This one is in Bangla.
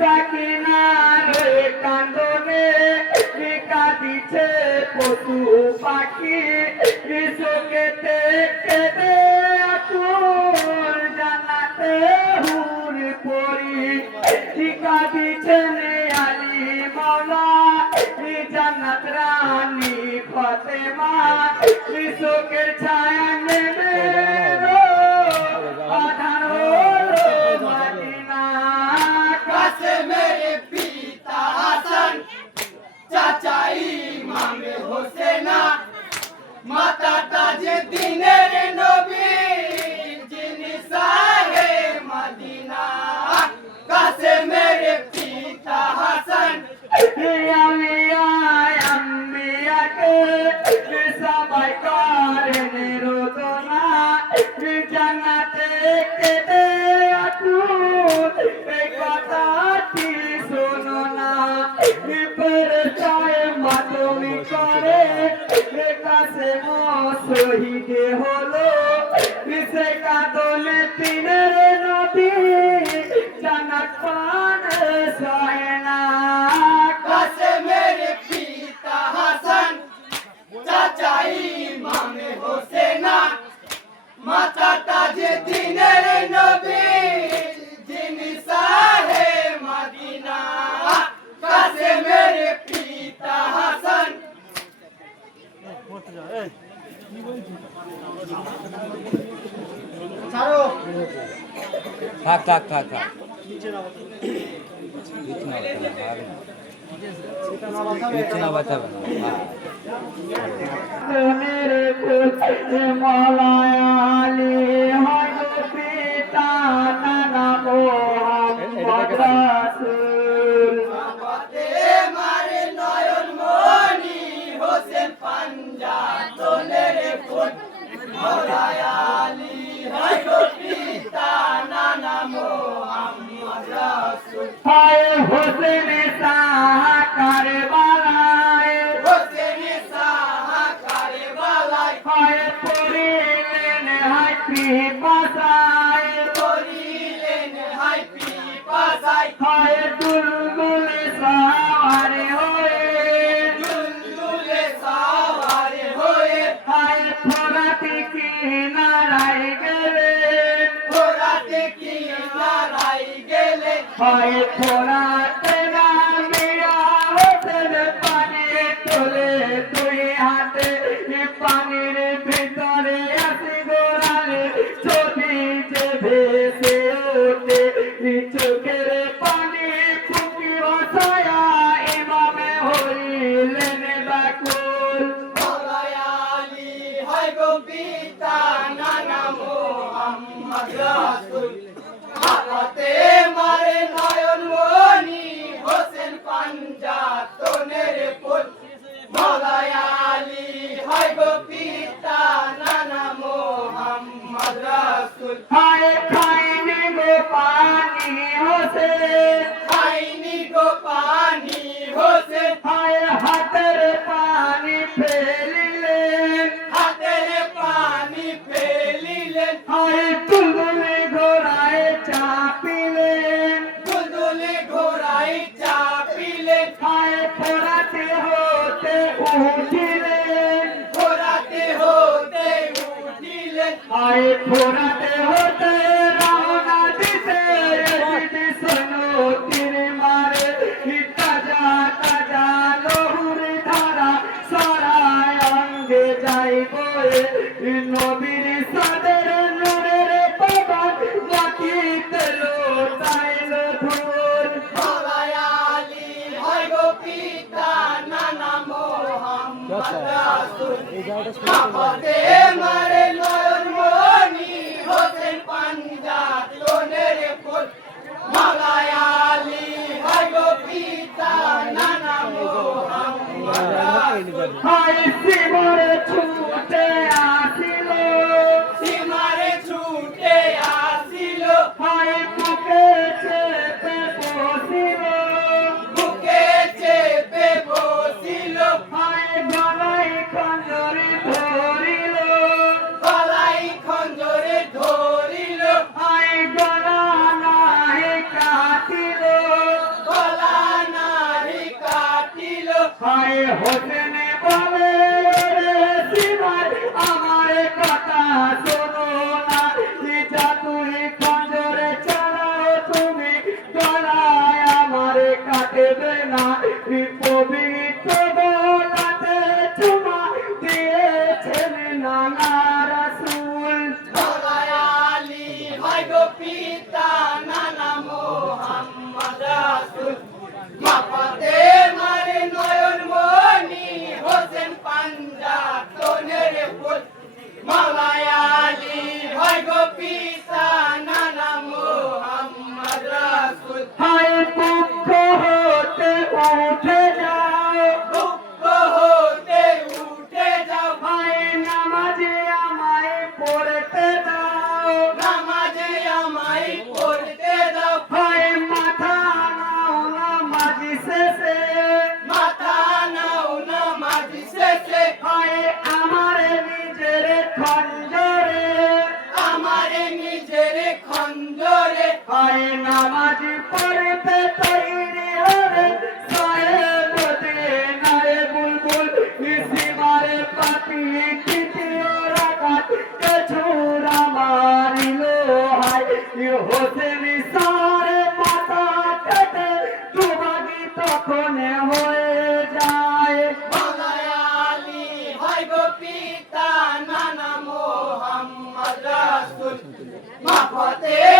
সাকিনার কান্দনে কাঁদিছে পশু পাখি চোখেতে কেঁদে আকুল জানাতে হুর পড়ি কাঁদিছেন আলী মাওলা জান্নাত রানী ফাতেমা চোখের ছায়া নেমে আধার হলো মদিনা কাছে মেরে পিতা হাসান চাচা ইমামে হোসেনা মাতা তাজে দিনের নবী যিনি সাহে মদিনা কাছে মেরে পিতা হাসান সবাই করেন রোদনা জান্নাতে কেঁদে আকুল এই কথাটি শোনো না পরিচয় মাতমি করে কাছে শহীদে হলো সে কাঁদলে তিনের নবী জান্নাত পান সহে না কাছে মেরে পিতা হাসান চাচা ইমামে হোসেনা মাতা তাজে দিনের নবী যিনি সাহে মদিনা কাছে মেরে পিতা হাসান থাক থাক থাক থাক ইচ্ছা বাঁচাবে না মেরে কুল মলায়ালি হয় পিতা নানা মোহাম্মদ রাসূল বাবাতে মারে নয়ন মনি হোসেন পাঞ্জাতনের ফুট মওলায় আলী হয় গো পিতা নানা মোহাম্মদ রাসূল হায় হোসেন সাহা কারবালায় হোসেন সাহা কারবালায় হায় পড়িলেন হায় পিপাসায় করিলেন হাই পিপাসায় হায় দুলদুলে সাওয়ারে হয়ে দুলদুলে সাওয়ারে হয়ে হায় ফোরাতে কিনারায় গেলেন ঘোড়াতে কিনারায় গেলে হায় ফোরাতে নামিয়া হোসেন পানি তোলে দুই হাতে পানির ভিতরে আসি গোড়ালে ছবি যে ভেসে ওঠে চোখের পানি ফুকি ভাসায়া ইমামে হইলেন বাকুল মওলায় আলী হয় গো পিতা নানা মোহাম্মদ রাসূল হাতে মারে নয়ন মনি হোসেন পাঞ্জাতনের ফুল মওলায় আলী হয় গো পিতা নানা মোহাম্মদ রাসূল হায় খাইনি গো পানি হোসেন খাইনি গো পানি হোসেন হায় হাতের পানি ফেলিলেন হাতের পানি ফেলিলেন হায় তুলতুলে ঘোড়ায় চাপিলেন দুলদুলে ঘোড়ায় চাপিলেন হায় ফোরাতে হতে উঠিলেন ঘোড়াতে হতে উঠিলেন হায় ফোরাতে হতে রওনা দিতে এসেছি শোনো তীর মারে তাজা তাজা লহুর ধারা সরায় অঙ্গে যাই বয়ে নবীর সাদের নূরের পবন মাটিতে লোটাইল ধুল মওলায় আলী হয় গো পিতা নানা মোহাম্মদ রাসূল হাতে মারে নয়ন মনি হোসেন পাঞ্জাতনের ফুল মওলায় আলী হয় গো পিতা নানা মোহাম্মদ রাসূল হায় শিবর ছুটে আসিল সীমারে ছুটে আসিল হায় বুকে চেপে বসিল বুকে চেপে বসিল হায় গলায় খঞ্জরে ধরিল গলায় খঞ্জরে ধরিল হায় গলা নাহে কাটিল নানা রাসূল গলায় আলী হয় গো পিতা নানা মোহাম্মদ রাসূল মা ফাতেমার নয়ন মনি হোসেন পাঞ্জাতনের ফুল গলায় আলী হয় গো পিতা নানা মোহাম্মদ রাসূল হায় পক্ষ হতে উঠে যাও দুঃখ হতে উঠে যাও হায় নামাজে আমায় পড়তে দাও নামাজে আমায় পড়তে দাও হায় মাথা নাও নামাজ শেষে মাথা নাও নামাজ শেষে হায় আমার নিজের খঞ্জরে আমার নিজের খঞ্জরে হায় নামাজ পড়তে তৈরি হরে সাহেব নারে বুলবুল ইসিমারে পাতি তৃতীয় রাকাত কে ছোরা মারিল হায় হোসেন সারে মাথা কেটে তুবাগি তখন হয়ে যায় গলায় আলী হয় গো পিতা নানা মোহাম্মদ রাসূল মা ফাতেমা